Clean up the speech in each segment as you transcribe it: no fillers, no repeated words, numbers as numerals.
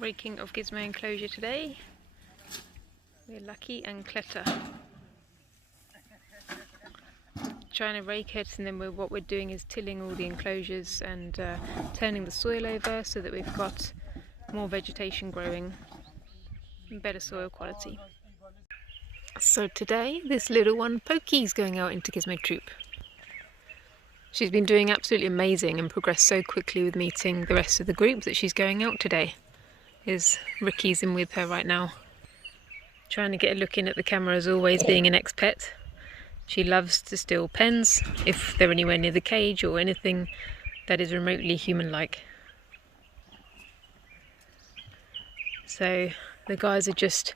Raking of Gizmo enclosure today. We're Lucky and Cleta. Trying to rake it, and then what we're doing is tilling all the enclosures and turning the soil over so that we've got more vegetation growing and better soil quality. So today this little one Pokie is going out into Gizmo Troop. She's been doing absolutely amazing and progressed so quickly with meeting the rest of the group that she's going out today. Ricky's in with her right now. Trying to get a look in at the camera as always, being an ex-pet. She loves to steal pens if they're anywhere near the cage or anything that is remotely human-like. So the guys are just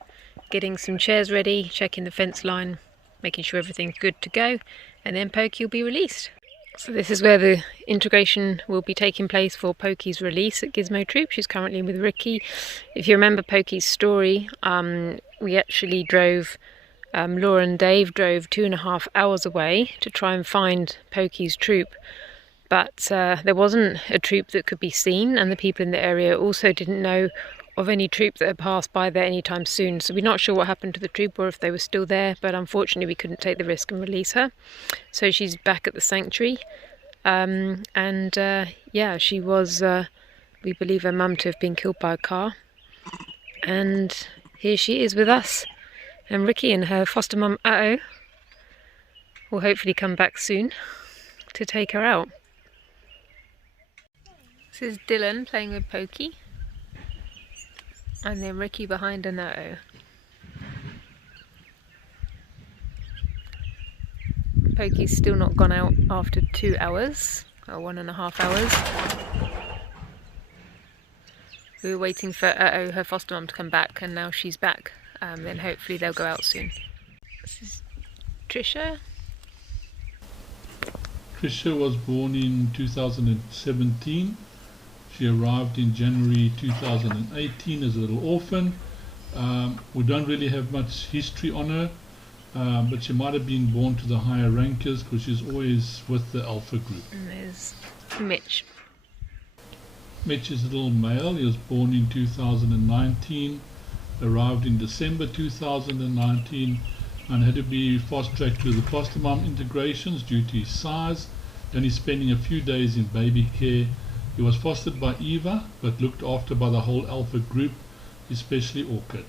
getting some chairs ready, checking the fence line, making sure everything's good to go, and then Pokey will be released. So this is where the integration will be taking place for Pokey's release at Gizmo Troop. She's currently with Ricky. If you remember Pokey's story, we actually drove, Laura and Dave drove 2.5 hours away to try and find Pokey's troop. But there wasn't a troop that could be seen, and the people in the area also didn't know of any troop that had passed by there anytime soon. So we're not sure what happened to the troop or if they were still there, but unfortunately we couldn't take the risk and release her. So she's back at the sanctuary. Yeah, she was, we believe her mum to have been killed by a car. And here she is with us. And Ricky and her foster mum, will hopefully come back soon to take her out. This is Dylan playing with Pokey. And then Ricky behind her. Pokey's still not gone out after 2 hours, or 1.5 hours. We were waiting for her foster mum to come back, and now she's back. Then hopefully they'll go out soon. This is Trisha. Trisha was born in 2017. She arrived in January 2018 as a little orphan. We don't really have much history on her, but she might have been born to the higher rankers because she's always with the alpha group. And there's Mitch. Mitch is a little male. He was born in 2019, arrived in December 2019, and had to be fast-tracked to the foster mum integrations due to his size. Then he's spending a few days in baby care. He was fostered by Eva, but looked after by the whole alpha group, especially Orchid.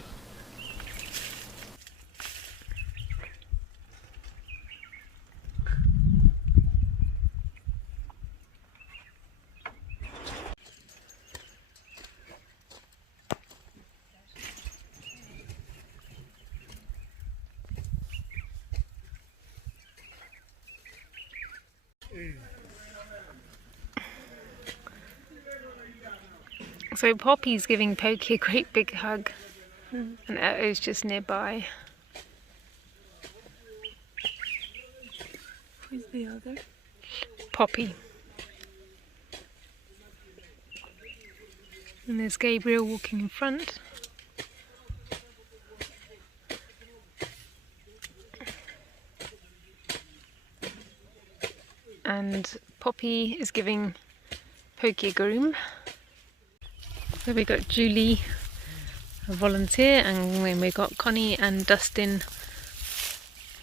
So Poppy's giving Pokey a great big hug, and Otto's just nearby. Who's the other? Poppy. And there's Gabriel walking in front. And Poppy is giving Pokey a groom. So we got Julie, a volunteer, and then we've got Connie and Dustin,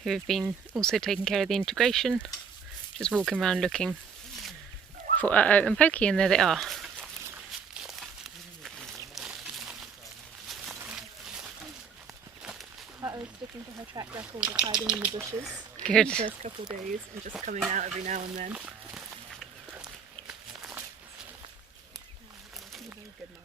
who have been also taking care of the integration, just walking around looking for Otto and Pokey, and there they are. Otto's sticking to her track record of hiding in the bushes. Good. The first couple of days and just coming out every now and then. She's a very good mom.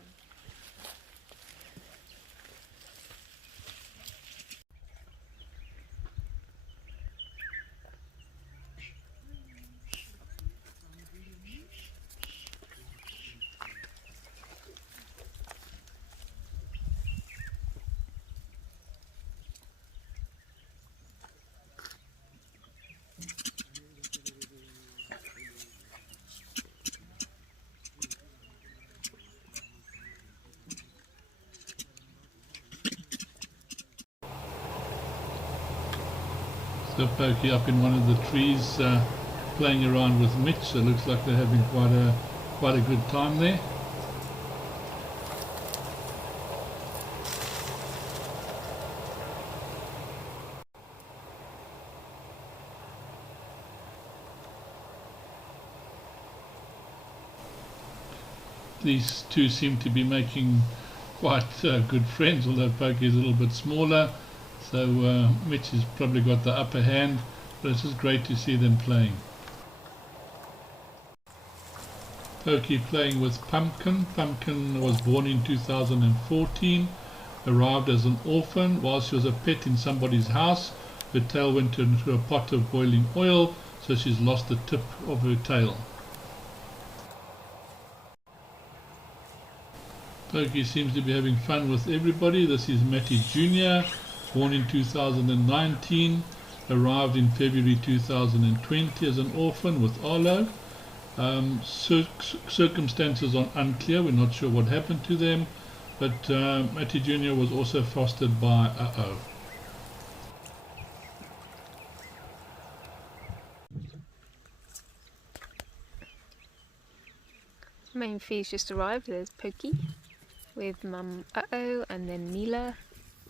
So Pokey up in one of the trees playing around with Mitch, so it looks like they're having quite a good time there. these two seem to be making quite good friends, although Pokey is a little bit smaller, so Mitch has probably got the upper hand, but it's just great to see them playing. Pokey playing with Pumpkin. Pumpkin was born in 2014, arrived as an orphan while she was a pet in somebody's house. Her tail went into a pot of boiling oil, so she's lost the tip of her tail. Pokey seems to be having fun with everybody. This is Matty Jr., born in 2019, arrived in February 2020 as an orphan with Arlo. Circumstances are unclear, we're not sure what happened to them, but Matty Jr. was also fostered by Uh-Oh. Main fee's just arrived. There's Pokey with Mum Uh-Oh, and then Mila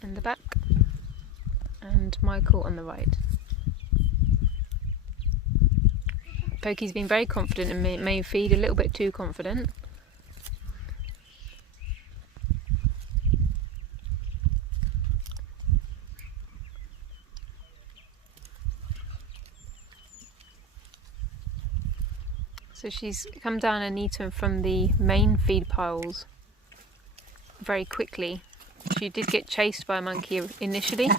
in the back, and Michael on the right. Pokey's been very confident in main feed, a little bit too confident. So she's come down and eaten from the main feed piles very quickly. She did get chased by a monkey initially.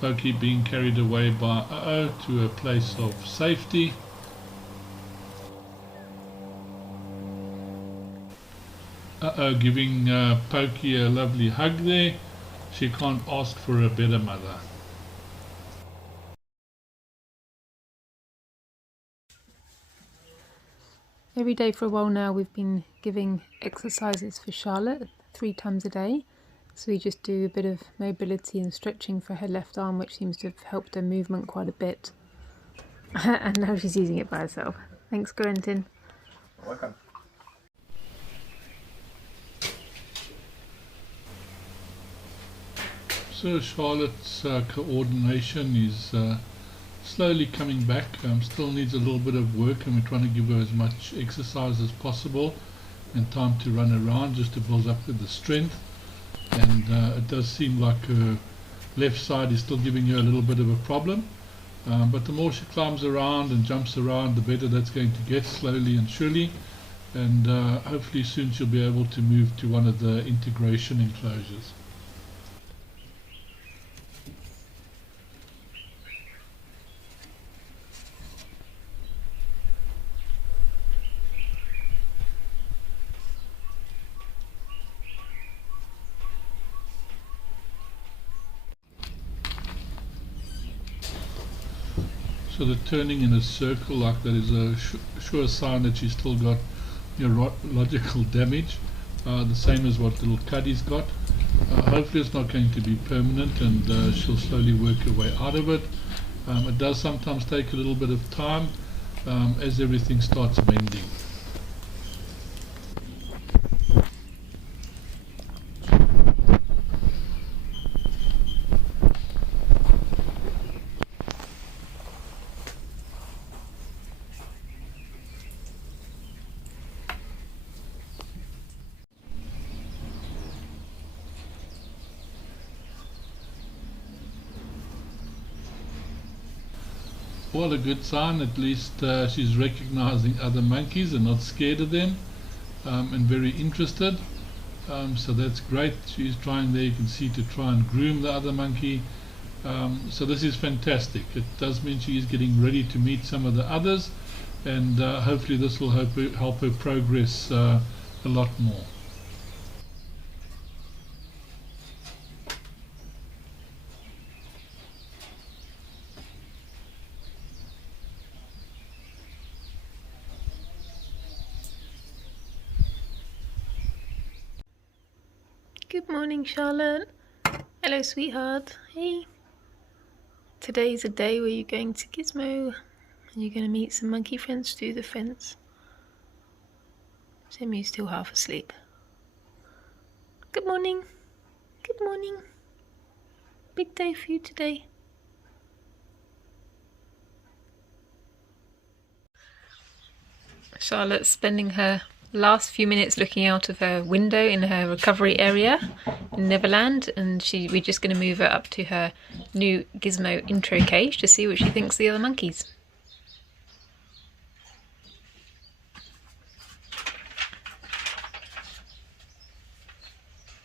Pokey being carried away by Uh-Oh to a place of safety. Uh-Oh giving Pokey a lovely hug there. She can't ask for a better mother. Every day for a while now we've been giving exercises for Charlotte 3 times a day. So we just do a bit of mobility and stretching for her left arm, which seems to have helped her movement quite a bit. And now she's using it by herself. Thanks, Corentin. Welcome. So Charlotte's coordination is slowly coming back. Still needs a little bit of work, and we're trying to give her as much exercise as possible and time to run around just to build up the strength. And it does seem like her left side is still giving her a little bit of a problem, but the more she climbs around and jumps around, the better that's going to get, slowly and surely, and hopefully soon she'll be able to move to one of the integration enclosures. So the turning in a circle like that is a sure sign that she's still got neurological damage, the same as what little Cuddy's got. Hopefully it's not going to be permanent, and she'll slowly work her way out of it. It does sometimes take a little bit of time as everything starts bending. Well, a good sign, at least she's recognizing other monkeys and not scared of them, and very interested, so that's great. She's trying there, you can see, to try and groom the other monkey, so this is fantastic. It does mean she is getting ready to meet some of the others, and hopefully this will help her progress a lot more. Good morning, Charlotte. Hello, sweetheart. Hey. Today's a day where you're going to Gizmo and you're going to meet some monkey friends through the fence. Sammy's still half asleep. Good morning. Good morning. Big day for you today. Charlotte's spending her last few minutes looking out of her window in her recovery area in Neverland, and we're just going to move her up to her new Gizmo intro cage to see what she thinks of the other monkeys.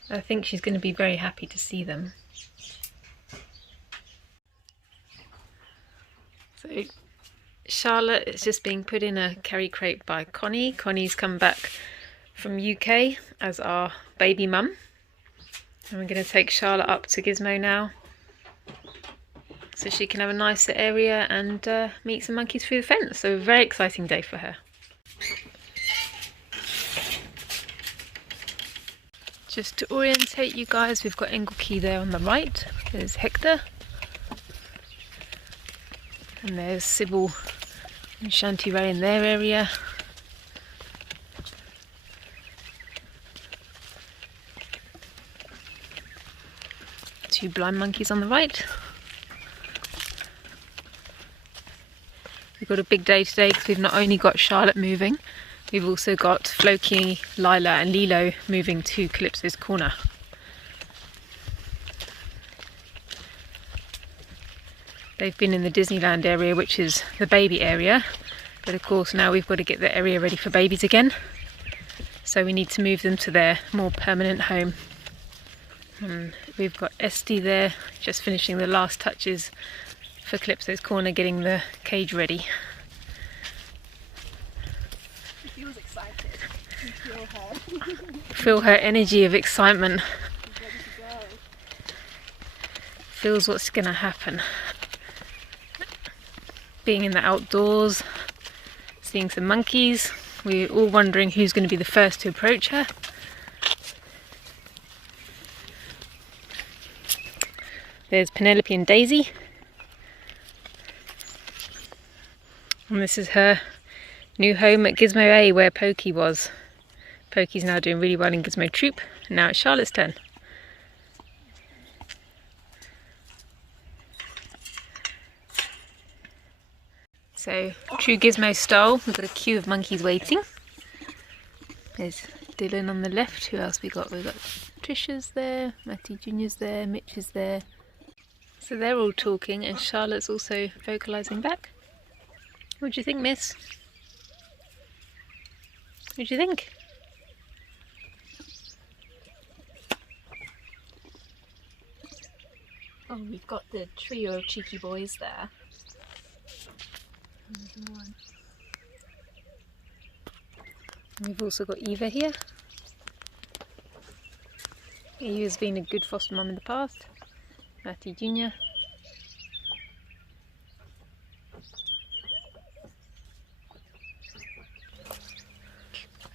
I think she's going to be very happy to see them. So Charlotte is just being put in a carry crate by Connie. Connie's come back from UK as our baby mum. And we're going to take Charlotte up to Gizmo now so she can have a nicer area and meet some monkeys through the fence. So a very exciting day for her. Just to orientate you guys, we've got Engelke there on the right. There's Hector. And there's Sybil and Shanty Ray in their area. Two blind monkeys on the right. We've got a big day today because we've not only got Charlotte moving, we've also got Floki, Lila and Lilo moving to Calypso's corner. They've been in the Disneyland area, which is the baby area, but of course now we've got to get the area ready for babies again, so we need to move them to their more permanent home. And we've got Esty there just finishing the last touches for Calypso's corner, getting the cage ready. She feels excited. You feel her. Feel her energy of excitement. She's ready to go. Feels what's going to happen. Being in the outdoors, seeing some monkeys. We're all wondering who's going to be the first to approach her. There's Penelope and Daisy. And this is her new home at Gizmo A, where Pokey was. Pokey's now doing really well in Gizmo Troop, and now it's Charlotte's turn. So, true Gizmo style, we've got a queue of monkeys waiting. There's Dylan on the left. Who else we got? We've got Trisha's there, Matty Jr.'s there, Mitch is there. So they're all talking, and Charlotte's also vocalising back. What do you think, miss? What do you think? Oh, we've got the trio of cheeky boys there. We've also got Eva here. Eva's been a good foster mum in the past. Matty Jr.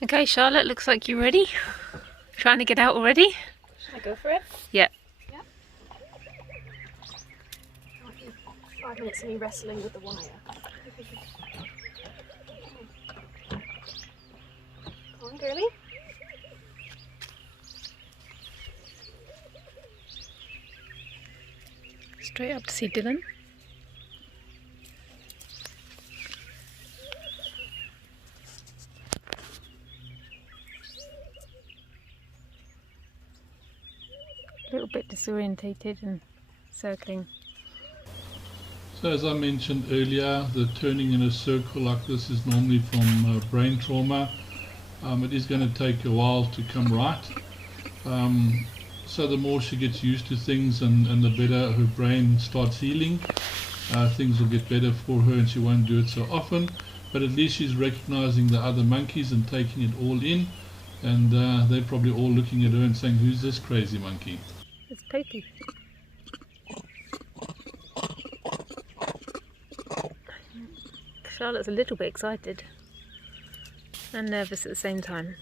Okay, Charlotte, looks like you're ready. Trying to get out already? Should I go for it? Yeah. Yeah. 5 minutes of me wrestling with the wire. Come on, girlie. Straight up to see Dylan. A little bit disorientated and circling. So as I mentioned earlier, the turning in a circle like this is normally from brain trauma. It is going to take a while to come right. So the more she gets used to things and the better her brain starts healing, things will get better for her and she won't do it so often. But at least she's recognizing the other monkeys and taking it all in, and they're probably all looking at her and saying, who's this crazy monkey? It's Pokey. Charlotte's a little bit excited and nervous at the same time.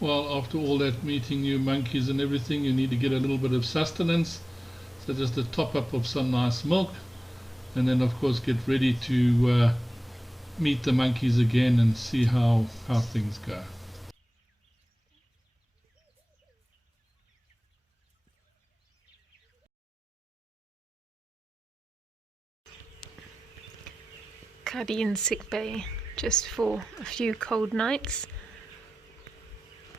Well, after all that meeting new monkeys and everything, you need to get a little bit of sustenance. So just a top up of some nice milk, and then of course get ready to meet the monkeys again and see how things go. Cubby in sickbay just for a few cold nights,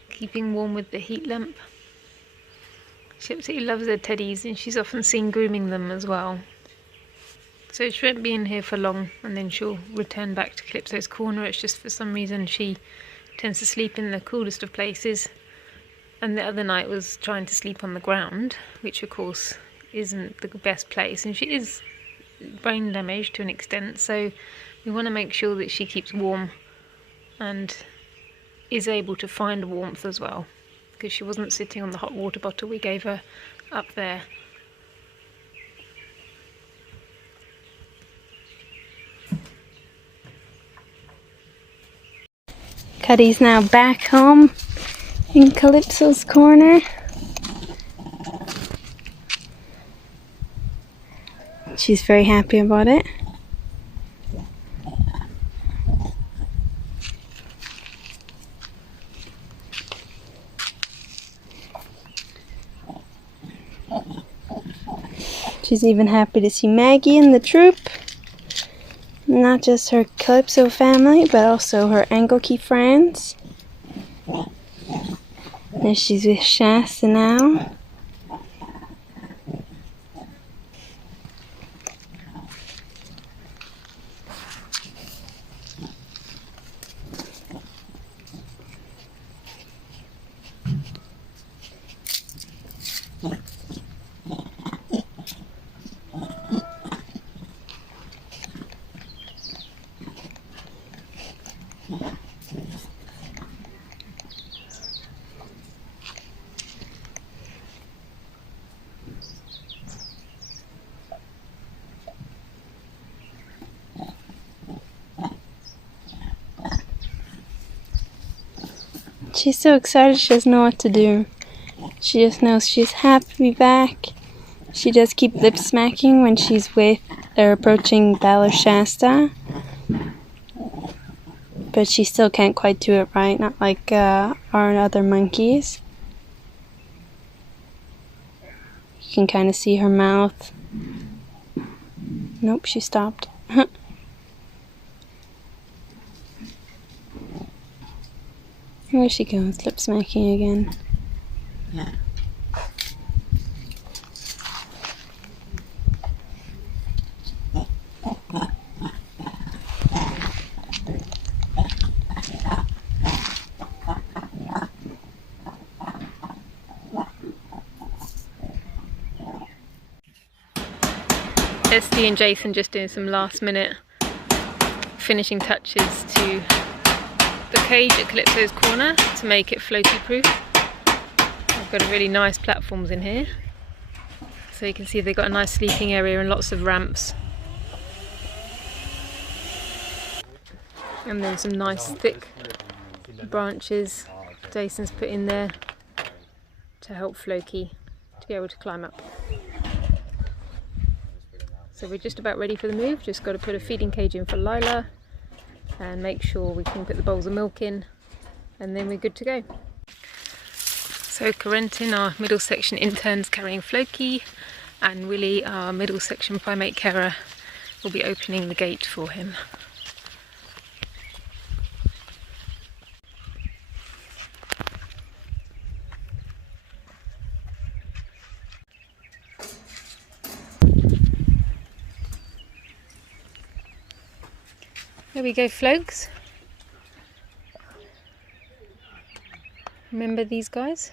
keeping warm with the heat lamp. She absolutely loves her teddies and she's often seen grooming them as well. So she won't be in here for long and then she'll return back to Calypso's corner. It's just for some reason she tends to sleep in the coolest of places, and the other night was trying to sleep on the ground, which of course isn't the best place, and she is brain damaged to an extent, so we want to make sure that she keeps warm and is able to find warmth as well, because she wasn't sitting on the hot water bottle we gave her up there. Cuddy's now back home in Calypso's corner. She's very happy about it. She's even happy to see Maggie and the troop. Not just her Calypso family, but also her Anglekey friends. And she's with Shasta now. She's so excited she doesn't know what to do. She just knows she's happy to be back. She does keep lip smacking when she's with or approaching Belle or Shasta. But she still can't quite do it right, not like our other monkeys. You can kind of see her mouth. Nope, she stopped. There she goes, lip smacking again. Yeah. Esty and Jason just doing some last minute finishing touches to the cage at Calypso's corner to make it floaty proof. I've got a really nice platforms in here, so you can see they've got a nice sleeping area and lots of ramps, and then some nice thick branches Jason's put in there to help Floki to be able to climb up. So we're just about ready for the move, just got to put a feeding cage in for Lila and make sure we can put the bowls of milk in, and then we're good to go. So Corentin, our middle section intern's carrying Floki, and Willie, our middle section primate carer, will be opening the gate for him. There we go, Flokes. Remember these guys?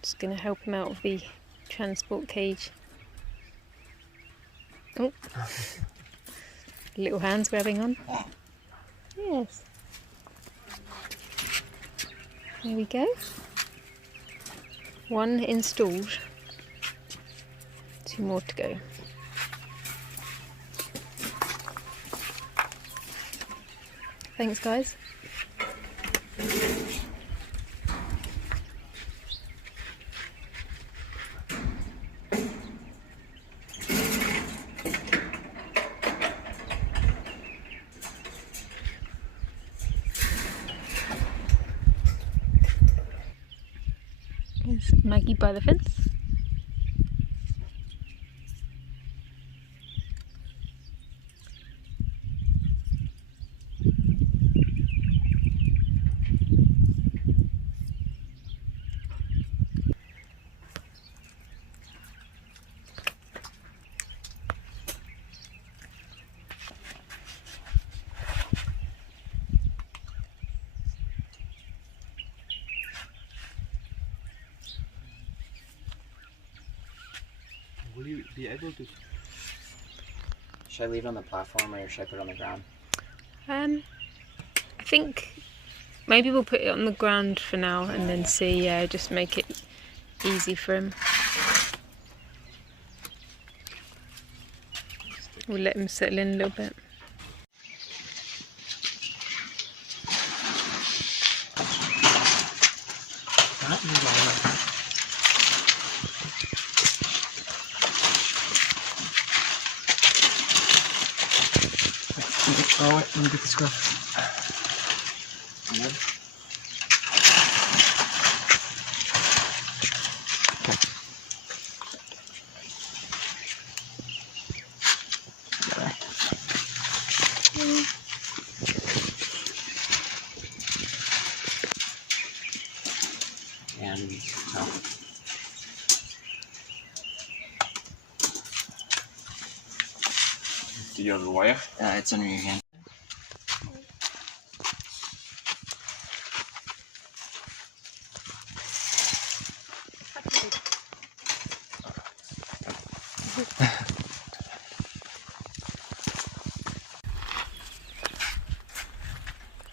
Just going to help him out of the transport cage. Oh. Little hands grabbing on. Yes. There we go. One installed. 2 more to go. Thanks, guys. Here's Maggie by the fence. Will you be able to? Should I leave it on the platform or should I put it on the ground? I think maybe we'll put it on the ground for now and then see, just make it easy for him. We'll let him settle in a little bit. Oh, wait, let me get the scruff. Good? Okay. And no. Do you have the wire? It's under your hand.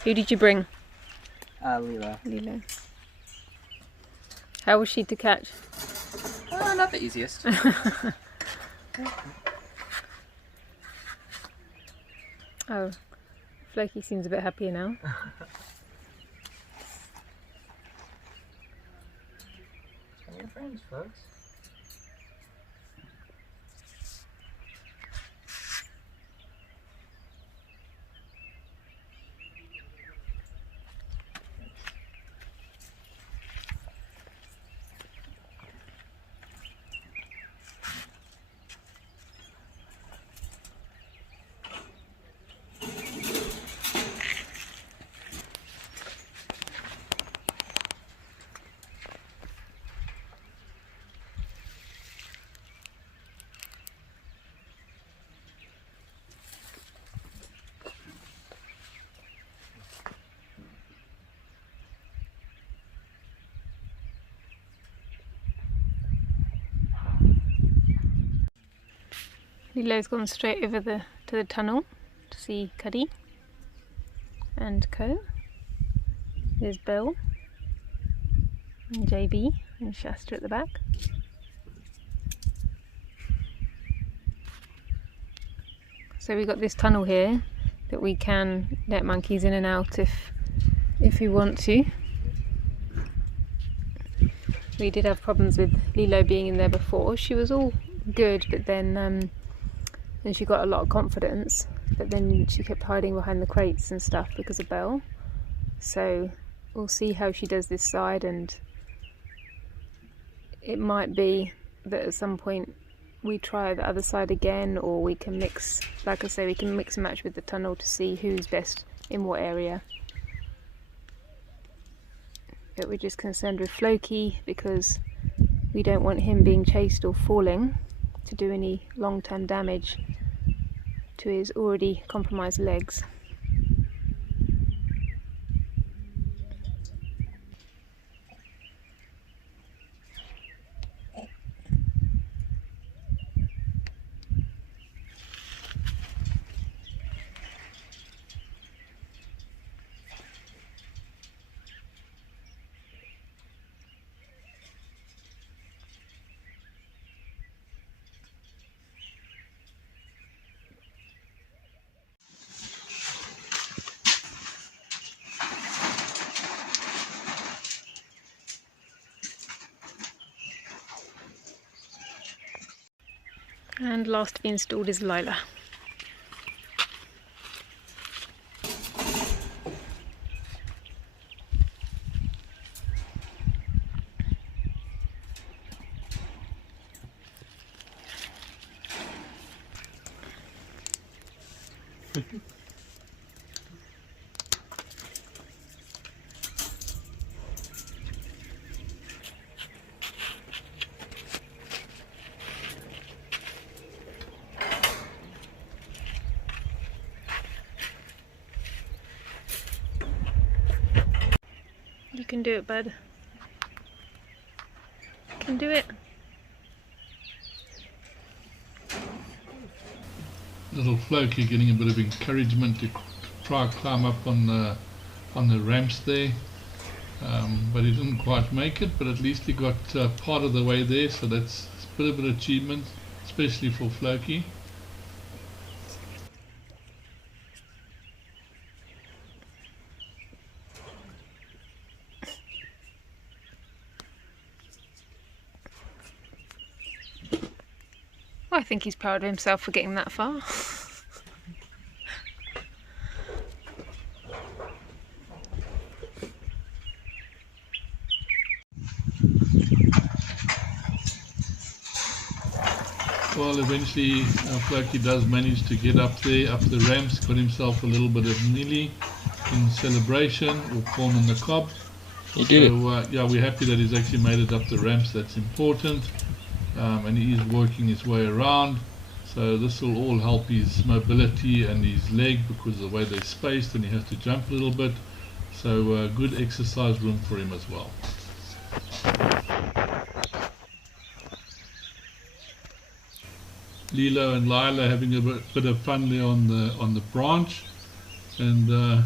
Who did you bring? Leela. Lilo. How was she to catch? Not the easiest. Oh, Floki seems a bit happier now. Some of your friends, folks. Lilo's gone straight over to the tunnel to see Cuddy and Co. There's Bill and JB and Shasta at the back. So we've got this tunnel here that we can let monkeys in and out if we want to. We did have problems with Lilo being in there before. She was all good, but then she got a lot of confidence, but then she kept hiding behind the crates and stuff because of Belle. So we'll see how she does this side, and it might be that at some point we try the other side again, or we can mix, like I say, we can mix and match with the tunnel to see who's best in what area. But we're just concerned with Floki because we don't want him being chased or falling to do any long-term damage to his already compromised legs. And last to be installed is Lila. You can do it, bud. You can do it. Little Floki getting a bit of encouragement to try climb up on the ramps there, but he didn't quite make it. But at least he got part of the way there, so that's a bit of an achievement, especially for Floki. I think he's proud of himself for getting that far. Well, eventually Floki does manage to get up there, up the ramps, got himself a little bit of nilly in celebration, or corn on the cob. You did. So yeah, we're happy that he's actually made it up the ramps. That's important. And he is working his way around, so this will all help his mobility and his leg, because of the way they're spaced and he has to jump a little bit, so good exercise room for him as well. Lilo and Lila having a bit of fun there on the branch, and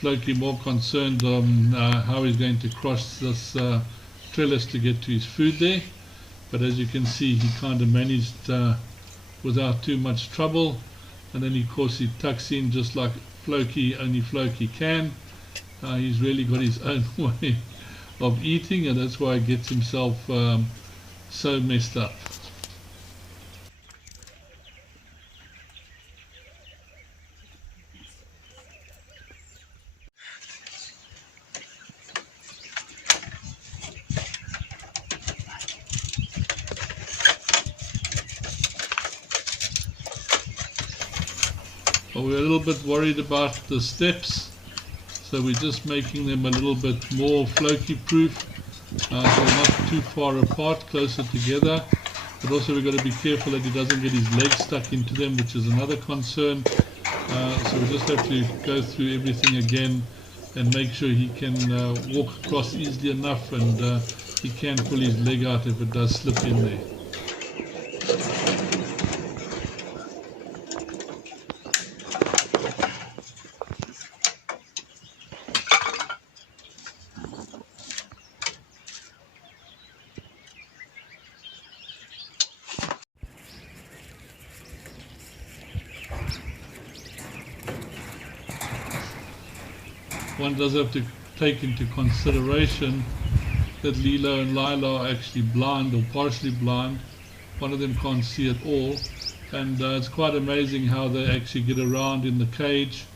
Floki more concerned on how he's going to cross this trellis to get to his food there. But as you can see, he kind of managed without too much trouble, and then of course he tucks in just like Floki, only Floki can. He's really got his own way of eating, and that's why he gets himself so messed up. But we're a little bit worried about the steps, so we're just making them a little bit more Floki proof, so not too far apart, closer together. But also we've got to be careful that he doesn't get his legs stuck into them, which is another concern. So we just have to go through everything again and make sure he can walk across easily enough, and he can pull his leg out if it does slip in there. One does have to take into consideration that Lilo and Lila are actually blind, or partially blind. One of them can't see at all, and it's quite amazing how they actually get around in the cage,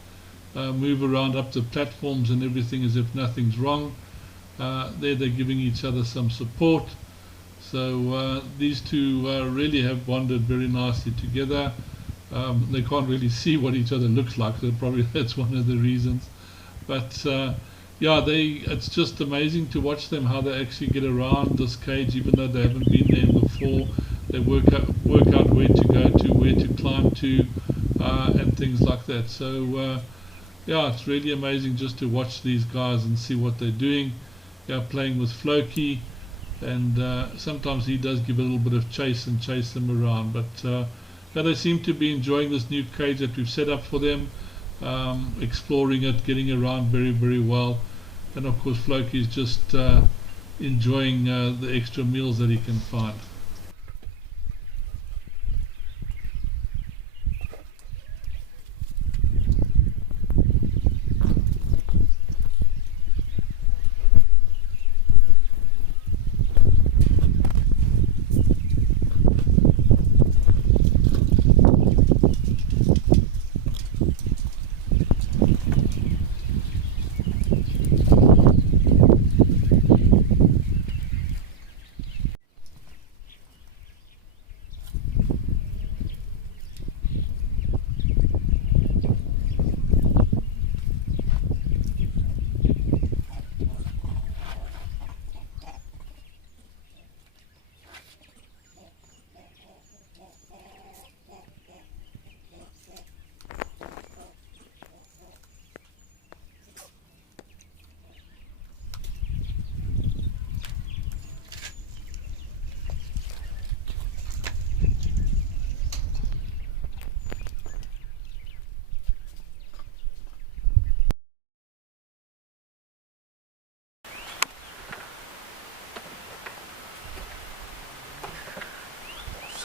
move around up the platforms and everything as if nothing's wrong. There they're giving each other some support. So these two really have bonded very nicely together. They can't really see what each other looks like, so probably that's one of the reasons. But yeah, it's just amazing to watch them, how they actually get around this cage, even though they haven't been there before. They work out where to go to, where to climb to, and things like that. So yeah, it's really amazing just to watch these guys and see what they're doing. Yeah, playing with Floki, and sometimes he does give a little bit of chase and chase them around. But yeah, they seem to be enjoying this new cage that we've set up for them. Exploring it, getting around very, very well, and of course Floki is just enjoying the extra meals that he can find.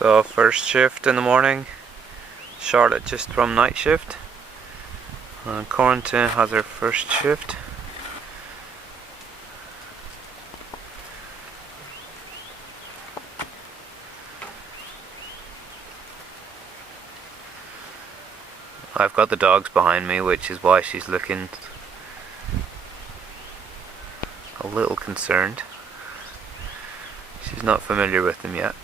So first shift in the morning, Charlotte just from night shift, and Corentin has her first shift. I've got the dogs behind me, which is why she's looking a little concerned. She's not familiar with them yet.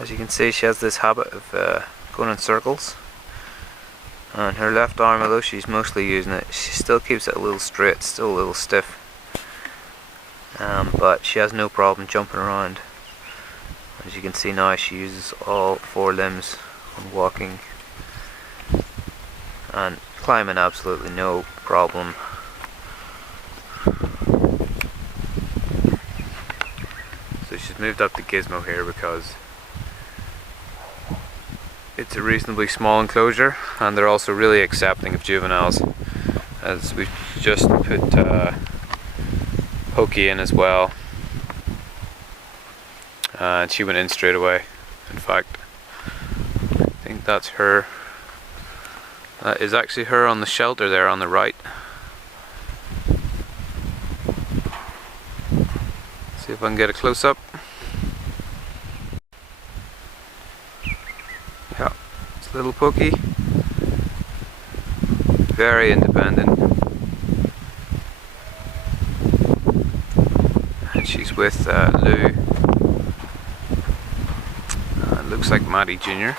As you can see, she has this habit of going in circles, and her left arm, although she's mostly using it, she still keeps it a little straight, still a little stiff, but she has no problem jumping around. As you can see now, she uses all four limbs when walking, and climbing absolutely no problem. So she's moved up to Gizmo here because it's a reasonably small enclosure, and they're also really accepting of juveniles, as we've just put Pokie in as well, and she went in straight away. In fact, I think that's her. That is actually her on the shelter there on the right. See if I can get a close up. Yeah, it's little Pokey. Very independent. And she's with Lou. Looks like Maddie Jr.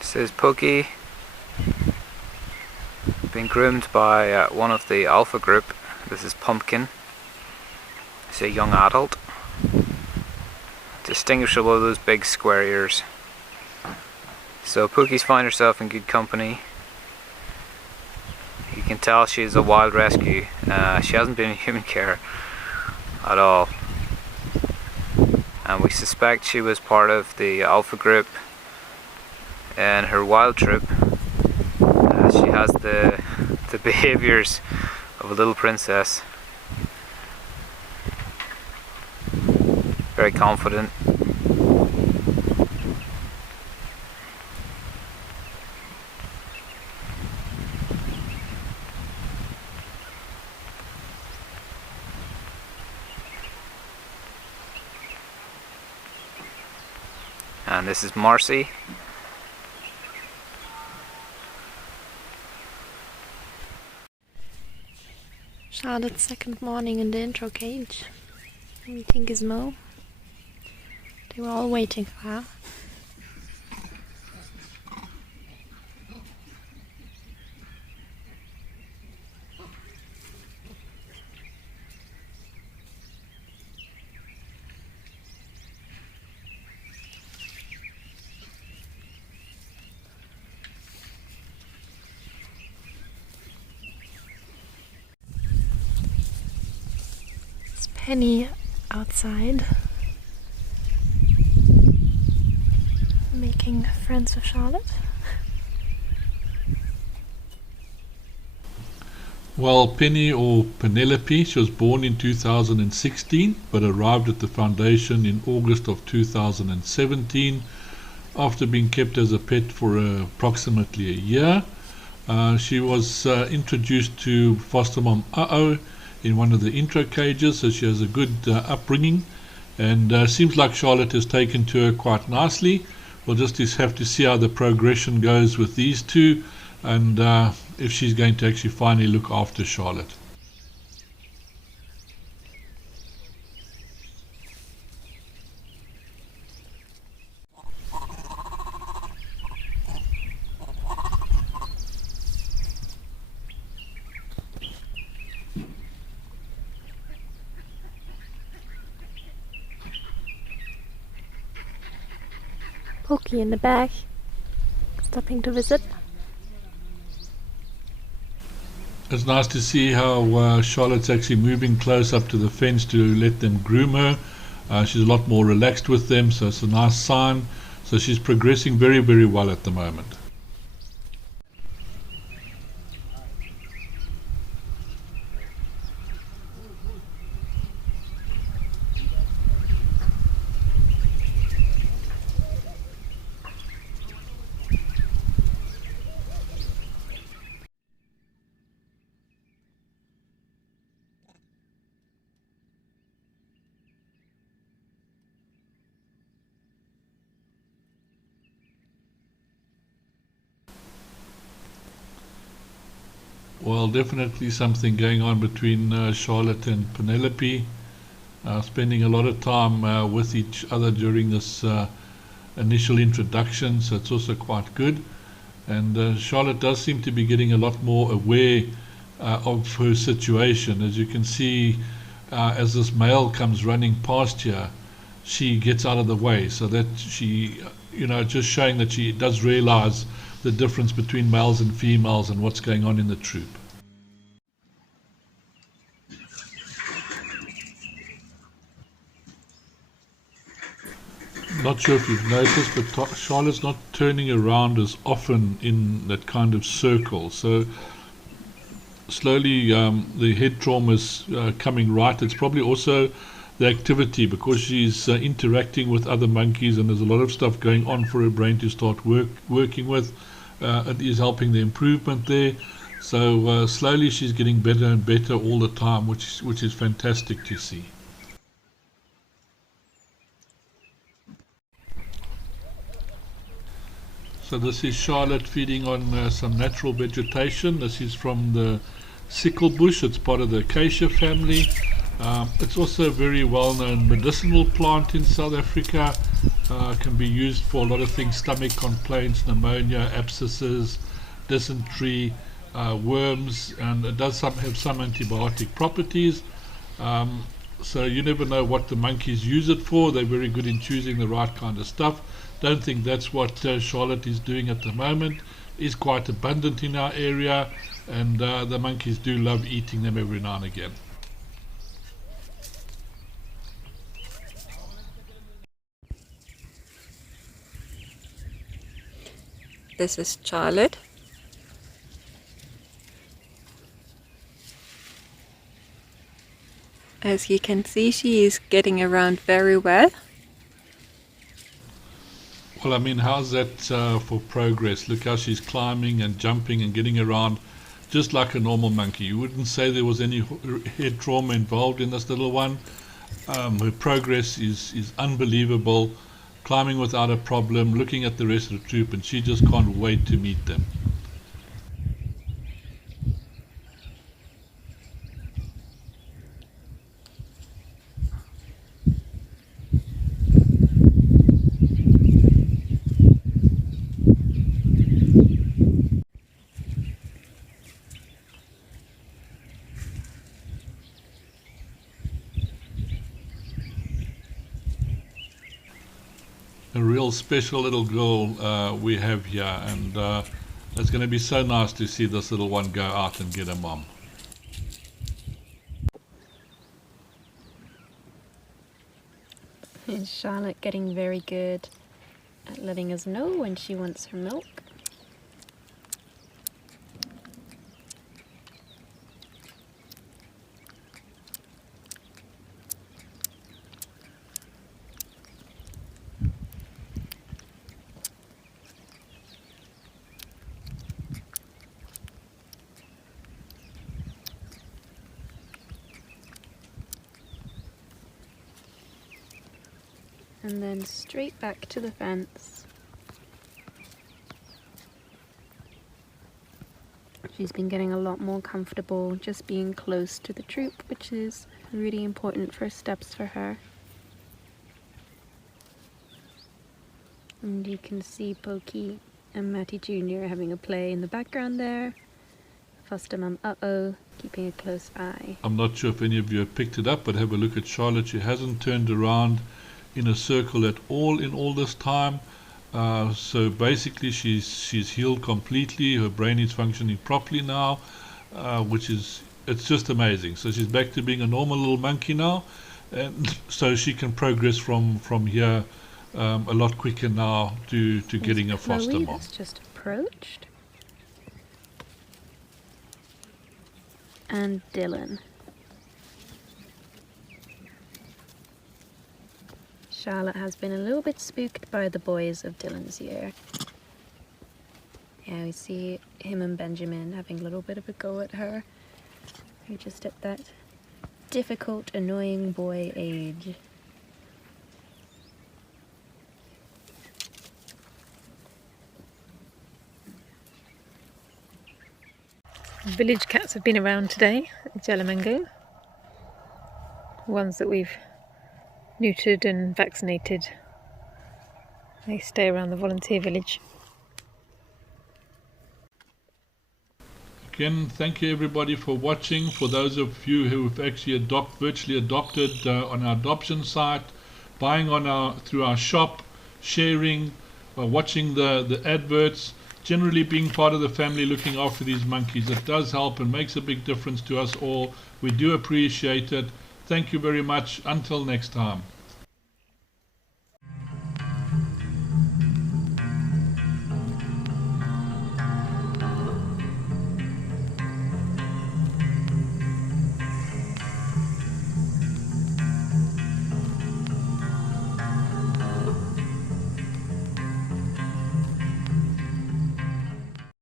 This is Pokey, being groomed by one of the alpha group. This is Pumpkin. It's a young adult, distinguishable with those big square ears. So Pokey's found herself in good company. You can tell she's a wild rescue. She hasn't been in human care at all, and we suspect she was part of the alpha group in her wild trip. She has the behaviours of a little princess. Very confident. And this is Marcy. Charlotte's second morning in the intro cage. Meeting Gizmo. They were all waiting for her. Penny outside, making friends with Charlotte. Well, Penny, or Penelope, she was born in 2016 but arrived at the foundation in August of 2017 after being kept as a pet for approximately a year. She was introduced to foster mom Uh-oh in one of the intro cages, so she has a good upbringing, and seems like Charlotte has taken to her quite nicely. We'll just have to see how the progression goes with these two, and if she's going to actually finally look after Charlotte. Pokey in the back, stopping to visit. It's nice to see how Charlotte's actually moving close up to the fence to let them groom her. She's a lot more relaxed with them, so it's a nice sign. So she's progressing very, very well at the moment. Well, definitely something going on between Charlotte and Penelope, spending a lot of time with each other during this initial introduction, so it's also quite good. And Charlotte does seem to be getting a lot more aware of her situation. As you can see, as this male comes running past here, she gets out of the way, so that she, just showing that she does realize the difference between males and females and what's going on in the troop. Not sure if you've noticed, but Charlotte's not turning around as often in that kind of circle. So slowly the head trauma is coming right. It's probably also the activity, because she's interacting with other monkeys and there's a lot of stuff going on for her brain to start working with. It is helping the improvement there. So slowly she's getting better and better all the time, which is fantastic to see. So this is Charlotte feeding on some natural vegetation. This is from the sickle bush. It's part of the acacia family. It's also a very well-known medicinal plant in South Africa. Can be used for a lot of things: stomach complaints, pneumonia, abscesses, dysentery, worms, and it does have some antibiotic properties. So you never know what the monkeys use it for. They're very good in choosing the right kind of stuff. Don't think that's what Charlotte is doing at the moment. It's quite abundant in our area, and the monkeys do love eating them every now and again. This is Charlotte. As you can see, she is getting around very well. Well, I mean, how's that for progress? Look how she's climbing and jumping and getting around just like a normal monkey. You wouldn't say there was any head trauma involved in this little one. Her progress is unbelievable, climbing without a problem, looking at the rest of the troop, and she just can't wait to meet them. A real special little girl we have here, and it's going to be so nice to see this little one go out and get a mom. Is Charlotte getting very good at letting us know when she wants her milk? and then straight back to the fence. She's been getting a lot more comfortable just being close to the troop, which is really important first steps for her. And you can see Pokey and Matty Jr. having a play in the background there. Foster mum, keeping a close eye. I'm not sure if any of you have picked it up, but have a look at Charlotte. She hasn't turned around in a circle at all in all this time. So basically she's healed completely. Her brain is functioning properly now, it's just amazing. So she's back to being a normal little monkey now, and so she can progress from here a lot quicker now to getting a foster Chloe mom. that's just approached. And Dylan. Charlotte has been a little bit spooked by the boys of Dylan's year. Yeah, we see him and Benjamin having a little bit of a go at her. They're just at that difficult, annoying boy age. Village cats have been around today at Jalamango. Ones that we've neutered and vaccinated. They stay around the volunteer village. Again, thank you everybody for watching. For those of you who have actually virtually adopted on our adoption site, buying through our shop, sharing, watching the adverts, generally being part of the family looking after these monkeys. It does help and makes a big difference to us all. We do appreciate it. Thank you very much. Until next time.